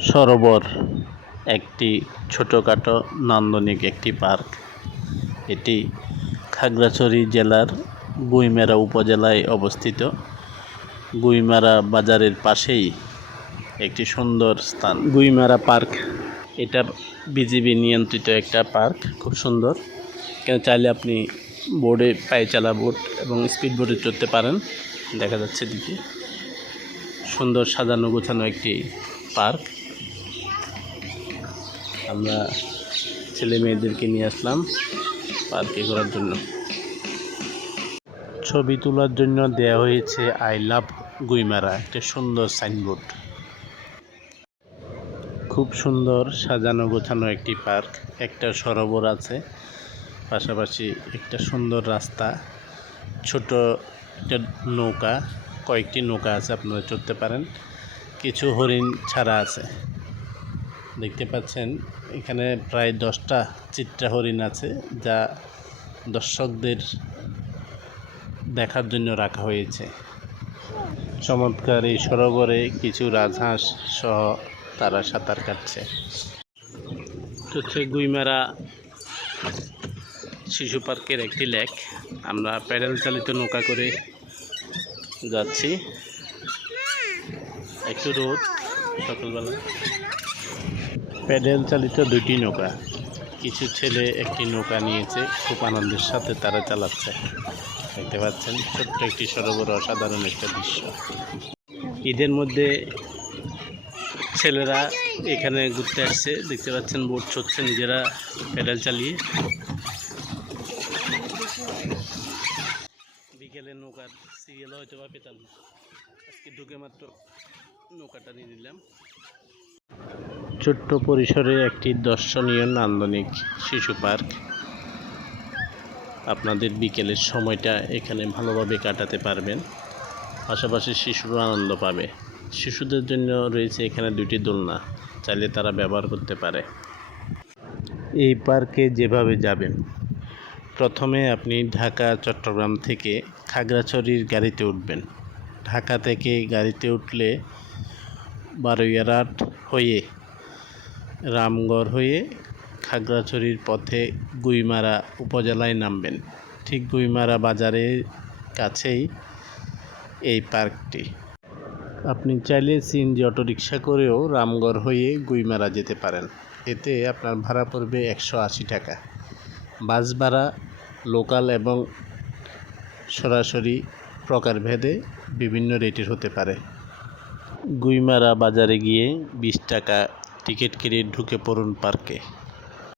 সরোবর একটি ছোটোখাটো নান্দনিক একটি পার্ক। এটি খাগড়াছড়ি জেলার গুইমেরা উপজেলায় অবস্থিত। গুইমারা বাজারের পাশেই একটি সুন্দর স্থান। গুইমারা পার্ক এটা বিজিবি নিয়ন্ত্রিত একটা পার্ক, খুব সুন্দর। কেন চাইলে আপনি বোর্ডে পায়ে চালা বোট এবং স্পিড বোটে চড়তে পারেন। দেখা যাচ্ছে দিকে সুন্দর সাজানো গোছানো একটি পার্ক। আমরা ছেলে মেয়েদেরকে নিয়ে আসলাম পার্কে ঘোরার জন্য। ছবি তোলার জন্য দেওয়া হয়েছে আই লাভ গুইমারা, একটা সুন্দর সাইনবোর্ড। খুব সুন্দর সাজানো গোছানো একটি পার্ক, একটা সরোবর আছে, পাশাপাশি একটা সুন্দর রাস্তা, ছোট একটা নৌকা, কয়েকটি নৌকা আছে, আপনারা চড়তে পারেন, কিছু হরিণ ছাড়া আছে। দেখতে পাচ্ছেন, এখানে প্রায় দশটা চিত্রা হরিণ আছে যা দর্শকদের দেখার জন্য রাখা হয়েছে। চমৎকার এই সরোবরে কিছু রাজহাঁস সহ তারা সাঁতার কাটছে। হচ্ছে গুইমারা শিশু পার্কের একটি লেক। আমরা প্যাডেল চালিত নৌকা করে যাচ্ছি। একটু রোদ, সকালবেলা। প্যাডেল চালিত দুটি নৌকা। কিছু ছেলে একটি নৌকা নিয়েছে, খুব আনন্দের সাথে তারা চালাচ্ছে। দেখতে পাচ্ছেন, ছোট্ট একটি সরোবর, অসাধারণ একটা দৃশ্য। ঈদের মধ্যে ছেলেরা এখানে ঘুরতে আসছে। দেখতে পাচ্ছেন, বোট চড়ছে নিজেরা প্যাডেল চালিয়ে। বিকেলে নৌকার সিরিয়াল হয়তো বা পেতাম। আজকে ঢুকে মাত্র নৌকাটা নিয়ে নিলাম। ছোট্ট পরিসরে একটি দর্শনীয় নান্দনিক শিশু পার্ক। আপনাদের বিকেলের সময়টা এখানে ভালোভাবে কাটাতে পারবেন। পাশাপাশি শিশুরও আনন্দ পাবে। শিশুদের জন্য রয়েছে এখানে দুটি দোলনা, চাইলে তারা ব্যবহার করতে পারে। এই পার্কে যেভাবে যাবেন, প্রথমে আপনি ঢাকা, চট্টগ্রাম থেকে খাগড়াছড়ির গাড়িতে উঠবেন। ঢাকা থেকে গাড়িতে উঠলে বারোয়ারাট হয়ে রামগড় হয়ে খাগড়াছড়ির পথে গুইমারা উপজেলায় নামবেন। ঠিক গুইমারা বাজারের কাছেই এই পার্কটি। আপনি চাইলে সিএনজি অটোরিকশা করেও রামগড় হয়ে গুইমারা যেতে পারেন। এতে আপনার ভাড়া পড়বে একশো আশি টাকা। বাস ভাড়া লোকাল এবং সরাসরি প্রকারভেদে বিভিন্ন রেটের হতে পারে। গুইমারা বাজারে গিয়ে বিশ টাকা টিকিট কেটে ঢুকে পড়ুন পার্কে।